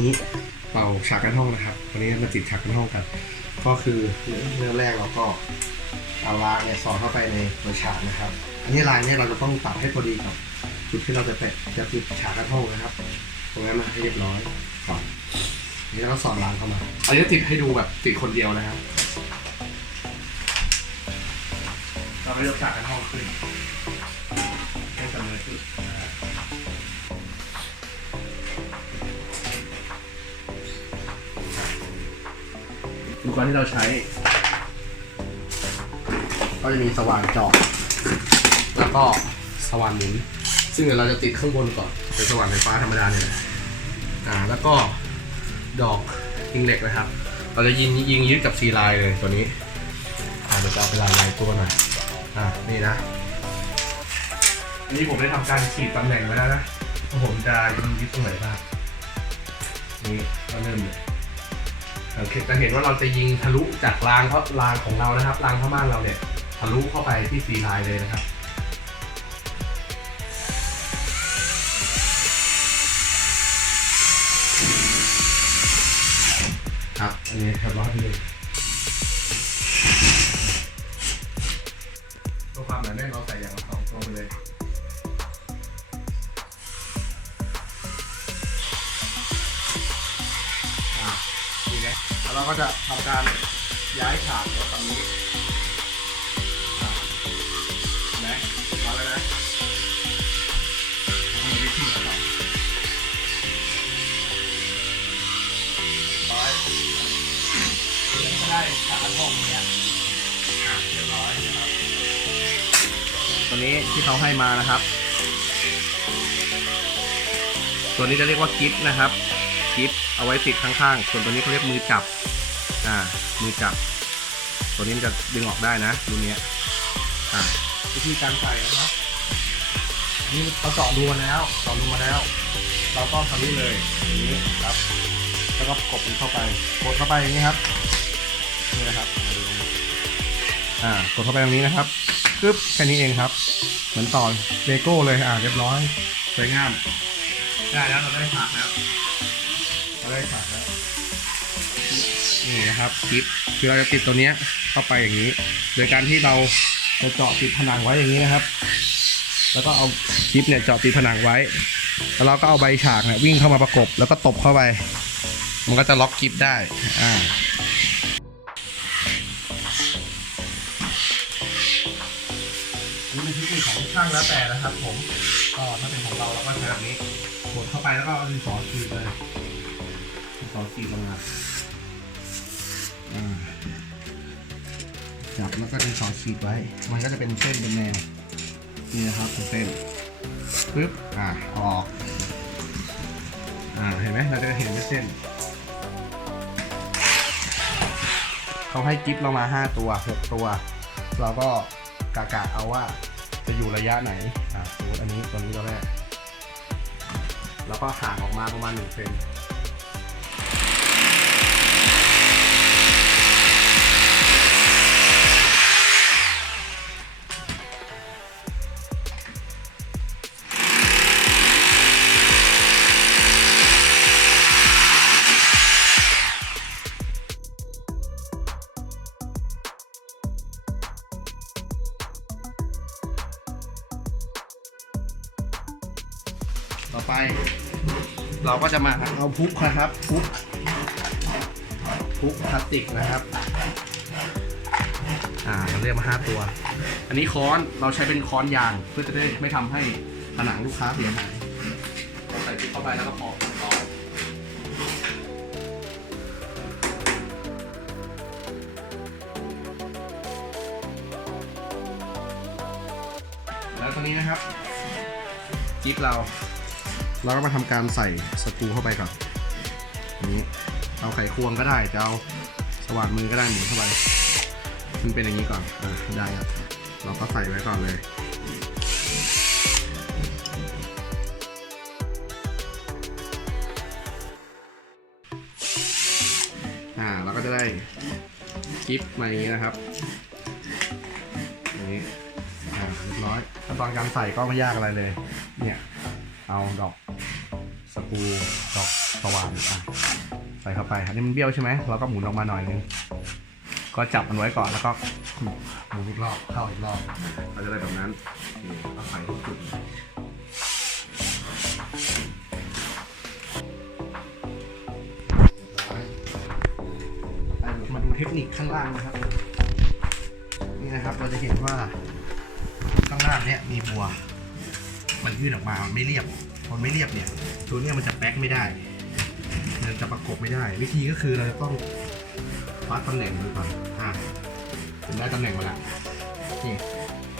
นี้เป่าฉากกันห้องนะครับ วันนี้มาติดฉากกันห้องกัน ก็คือเริ่มแรกเราก็เอารางเนี่ยสอดเข้าไปในตัวฉากนะครับ อันนี้ลายเนี่ยเราจะต้องปรับให้พอดีกับจุดที่เราจะแปะจะติดฉากกันห้องนะครับตรงนั้นมาให้เรียบร้อยก่อนนนี้เราสอดรางเข้ามา อันนี้ติดให้ดูแบบติดคนเดียวนะครับเราก็ยกฉากกันห้องขึ้น อุปกรณ์ที่เราใช้ ก็จะมีสว่านเจาะแล้วก็สว่านหมุน ซึ่งเดี๋ยวเราจะติดข้างบนก่อนเป็นสว่านไฟฟ้าธรรมดาเนี่ยแหละอ่าแล้วก็ดอกยิงเหล็กนะครับ เราจะยิงยิงยึดกับซีไลน์เลยตัวนี้อ่าเดี๋ยวจะเอาไปลายลายตัวหน่อยอ่านี่นะอันนี้ผมได้ทำการขีดตำแหน่งไว้แล้วนะว่าผมจะยิงยึดตรงไหนบ้างนี่ก็เริ่มเลย สังเกตจะเห็นว่าเราจะยิงทะลุจากรางเพราะรางของเรานะครับรางผ้าม่านเราเนี่ยทะลุเข้าไปที่ซีไลน์เลยนะครับครับอันนี้ครับร้อยที่หนึ่งตัวความหนาแน่นเราใส่อย่างละสองตัวไปเลย แล้วเราก็จะทำการย้ายฉากรถตรงนี้อะมาแล้วนะมีวิธีต่อร้อยก็ได้ฉากกระทงเนี่ยอะเรียบร้อยนะครับตัวนี้ที่เขาให้มานะครับ ตัวนี้จะเรียกว่ากิฟต์นะครับ กิฟเอาไว้ติดข้างๆ ส่วนตัวนี้เขาเรียกมือจับ อ่า มือจับ ตัวนี้มันจะดึงออกได้นะรุ่นนี้อ่าวิธีการใส่นะครับอันนี้เขาเจาะดูมาแล้วเจาะดูมาแล้ว เราก็ทะลุเลยอย่างนี้ครับ แล้วก็กดมันเข้าไป กดเข้าไปอย่างนี้ครับ นี่นะครับ อ่า กดเข้าไปตรงนี้นะครับปึ๊บแค่นี้เองครับ เหมือนต่อเลโก้เลย อ่า เรียบร้อยสวยงาม ได้แล้วเราได้ฉากแล้ว ได้ฉาแล้วนี่นะครับคลิปคือเราจะติดตัวเนี้ยเข้าไปอย่างนี้ โดยการที่เราจะเจาะติดผนังไว้อย่างนี้นะครับ แล้วก็เอาคลิปเนี่ยเจาะติดผนังไว้ แล้วเราก็เอาใบฉากเนี่ยวิ่งเข้ามาประกบแล้วก็ตบเข้าไป มันก็จะล็อกคลิปได้อ่านี่เป็นเทคนิคของช่างแล้วแต่นะครับผมก็ถ้าเป็นของเราเราก็ใช้แบบนี้กดเข้าไปแล้วก็เอาดินสอขีดเลย สอขีดลงมาจับแล้วก็ดินสอขีดไว้ มันก็จะเป็นเส้นเป็นแนวนี่นะครับเป็นเส้นปึ๊บอ่าอาออกอ่าเห็นไหมเราจะเห็นเป็นเส้นเขาให้กิฟเรามา 5 ตัว 6 ตัว เราก็กะกะเอาว่าจะอยู่ระยะไหน อ่าสมมติอันนี้ตัวนี้ตัวแรกแล้วก็ห่างออกมาประมาณ1เซน เราก็จะมาเอาพุกนะครับพุกพุกพลาสติกนะครับอ่าเราเรียกมาห้าตัว อันนี้ค้อนเราใช้เป็นค้อนยางเพื่อจะได้ไม่ทำให้ผนังลูกค้าเสียหายใส่พุกเข้าไปแล้วก็พอกร้อยแล้วตรงนี้นะครับจิ๊บเรา เราก็มาทำการใส่สกรูเข้าไปก่อนอย่างนี้เอาไขควงก็ได้จะเอาสว่านมือก็ได้หมุนเข้าไปมันเป็นอย่างนี้ก่อนอ่าได้ครับเราก็ใส่ไว้ก่อนเลยอ่าเราก็จะได้กิฟต์มาอย่างนี้นะครับอย่างนี้อ่าเรียบร้อยขั้นตอนการใส่ก็ไม่ยากอะไรเลย เนี่ย เอาดอก สกพูดอกสว่านอะใส่เข้าไปอันนี้มันเบี้ยวใช่ไหมเราก็หมุนออกมาหน่อยนึงก็จับมันไว้ก่อนแล้วก็หมุนอีกรอบเข้าอีกรอบเราจะได้แบบนั้นนี่ก็ใส่ทุกจุดมาดูเทคนิคข้างล่างนะครับ นี่นะครับเราจะเห็นว่าข้างล่างเนี่ยมีบัว มันยื่นออกมามันไม่เรียบ มันไม่เรียบเนี่ย ตัวเนี้ยมันจะแป๊กไม่ได้ มันจะประกบไม่ได้ วิธีก็คือเราจะต้องวัดตำแหน่งดูก่อนอ่าเป็นได้ตำแหน่งมาล้วนี่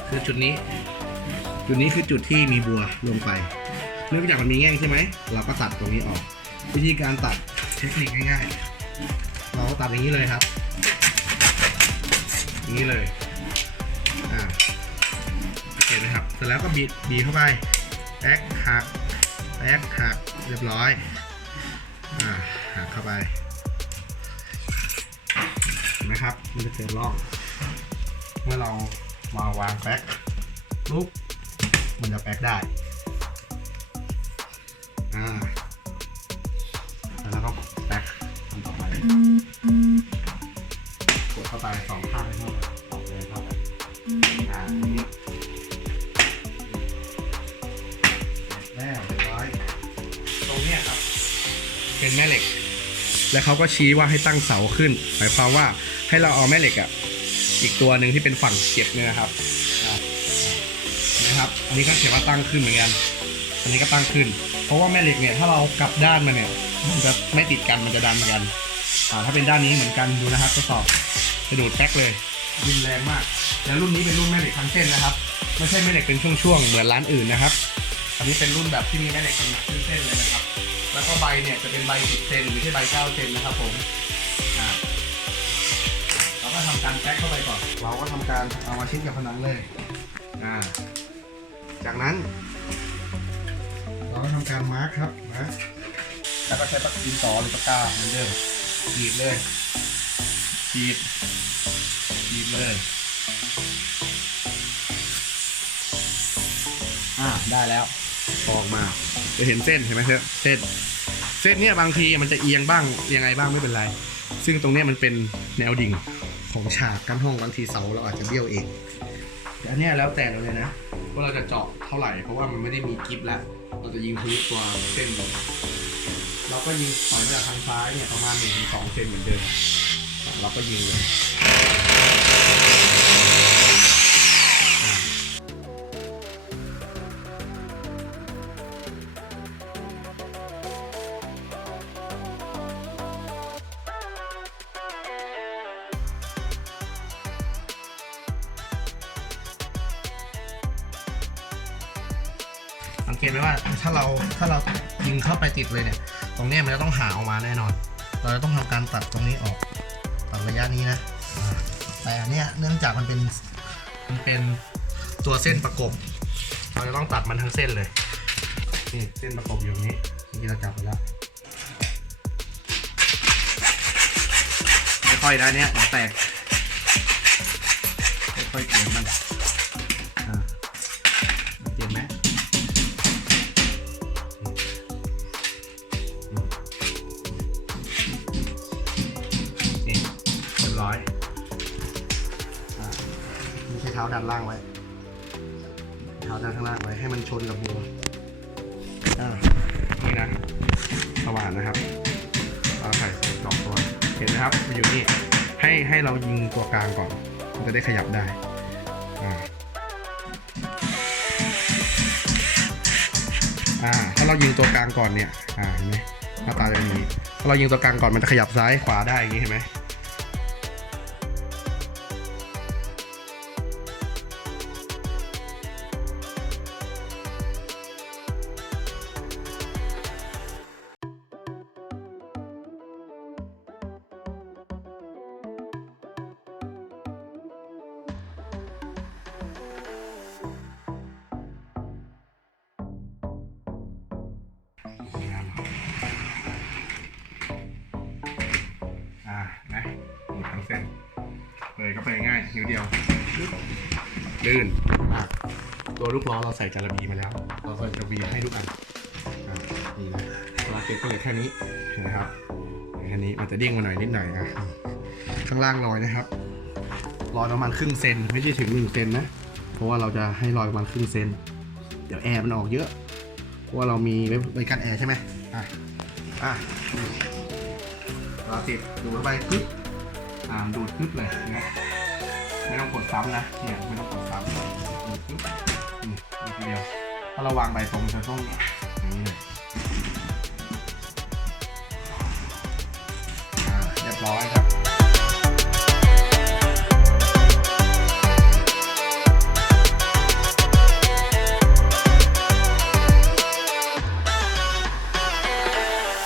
คือจุดนี้ จุดนี้คือจุดที่มีบัวลงไป เนื่องจากมันมีแง่งใช่ไหม เราก็ตัดตรงนี้ออก วิธีการตัดเทคนิคง่ายๆ เราก็ตัดอย่างนี้เลยครับอย่างนี้เลย อ่าโอเคนะครับ เสร็จแล้วก็บีบบีเข้าไปแป๊กหัก แป๊กหักเรียบร้อยอ่าหักเข้าไปเห็นไหมครับ มันจะเกิดร่องเมื่อเรามาวางแป๊กปุ๊บมันจะแป๊กได้อ่าแล้วก็แป๊กทำต่อไป เป็นแม่เหล็ก แล้วเขาก็ชี้ว่าให้ตั้งเสาขึ้น หมายความว่าให้เราเอาแม่เหล็กอะอีกตัวหนึ่งที่เป็นฝั่งเก็บเนี่ยนะครับนะครับ อันนี้ก็เขียนว่าตั้งขึ้นเหมือนกัน อันนี้ก็ตั้งขึ้น เพราะว่าแม่เหล็กเนี่ยถ้าเรากลับด้านมาเนี่ยมันจะไม่ติดกันมันจะดันเหมือนอ่าถ้าเป็นด้านนี้เหมือนกันดูนะครับทดสอบกระโดดแป๊กเลยรุนแรงมากแล้วรุ่นนี้เป็นรุ่นแม่เหล็กทั้งเส้นนะครับ ไม่ใช่แม่เหล็กเป็นช่วงๆเหมือนร้านอื่นนะครับ อันนี้เป็นรุ่นแบบที่มีแม่เหล็กเป็นเส้นๆเลยนะครับ แล้วก็ใบเนี่ยจะเป็นใบ 10 เซนไม่ใช่ใบ 9 เซนนะครับผมอ่าเราก็ทำการแป๊กเข้าไปก่อน เราก็ทำการเอามาชิดกับผนังเลยอ่าจากนั้น เราก็ทำการมาร์คครับนะแล้วก็ใช้ปากดินสอหรือปากกาเหมือนเดิมขีดเลยขีดขีดเลย อ่าได้แล้วพอออกมา จะเห็นเส้นเห็นไหมเส้นเส้น เส้นเนี้ยบางทีมันจะเอียงบ้างยังไงบ้างไม่เป็นไร ซึ่งตรงเนี้ยมันเป็นแนวดิ่งของฉากกั้นห้องบางทีเสาเราอาจจะเบี้ยวเองแต่อันเนี้ยแล้วแต่เราเลยนะว่าเราจะเจาะเท่าไหร่ เพราะว่ามันไม่ได้มีกิฟแล้ว เราจะยิงทะลุตัวเส้นเลยเราก็ยิงถอยมาจากทางซ้ายเนี่ยประมาณ1นถึงสเซนเหมือนเดิมเราก็ยิงเลย สังเกตไหมว่าถ้าเราถ้าเรายิงเข้าไปติดเลยเนี่ย ตรงนี้มันจะต้องหาออกมาแน่นอน เราจะต้องทำการตัดตรงนี้ออกตัดระยะนี้นะ แต่อันเนี้ยเนื่องจากมันเป็นมันเป็นตัวเส้นประกบ เราจะต้องตัดมันทั้งเส้นเลย นี่เส้นประกบอยู่ตรงนี้เมื่อกี้เราจับไปแล้วค่อยๆได้เนี้ยเดี๋ยวแตกค่อยๆเขียนมัน ท้าดันล่างไว้เท้าดันข้างล่างไว้ให้มันชนกับบัวอ่านี่นะสว่านนะครับเราใส่สองตัวเห็นไหมครับมันอยู่นี่ให้ให้เรายิงตัวกลางก่อนมันจะได้ขยับได้อ่าอ่าถ้าเรายิงตัวกลางก่อนเนี่ยอ่าเห็นไหมหน้าตาจะเป็นอย่างนี้ถ้าเรายิงตัวกลางก่อนมันจะขยับซ้ายขวาได้อย่างนี้เห็นไหม นิ้วเดียวลื่นมากตัวลูกล้อเราใส่จาระบีมาแล้ว เราใส่จาระบีให้ทุกอันอ่านี่นะติดก็เหลือแค่นี้เห็นไหมครับแค่นี้มันจะเด้งมาหน่อยนิดหน่อยอะข้างล่างรอยนะครับรอยประมาณครึ่งเซนไม่ใช่ถึงหนึ่งเซนนะเพราะว่าเราจะให้รอยประมาณครึ่งเซนเดี๋ยวแอร์มันออกเยอะเพราะว่าเรามีไว้ไว้กันแอร์ใช่ไหมอะอะเราติดดูดเข้าไปปึ๊บอ่าดูดปึ๊บเลยนะ ไม่ต้องกดซ้ำนะเนี่ยไม่ต้องกดซ้ำนี่ดูทีเดียวถ้าเราวางใบตรงจะต้องนี่เรียบร้อยครับ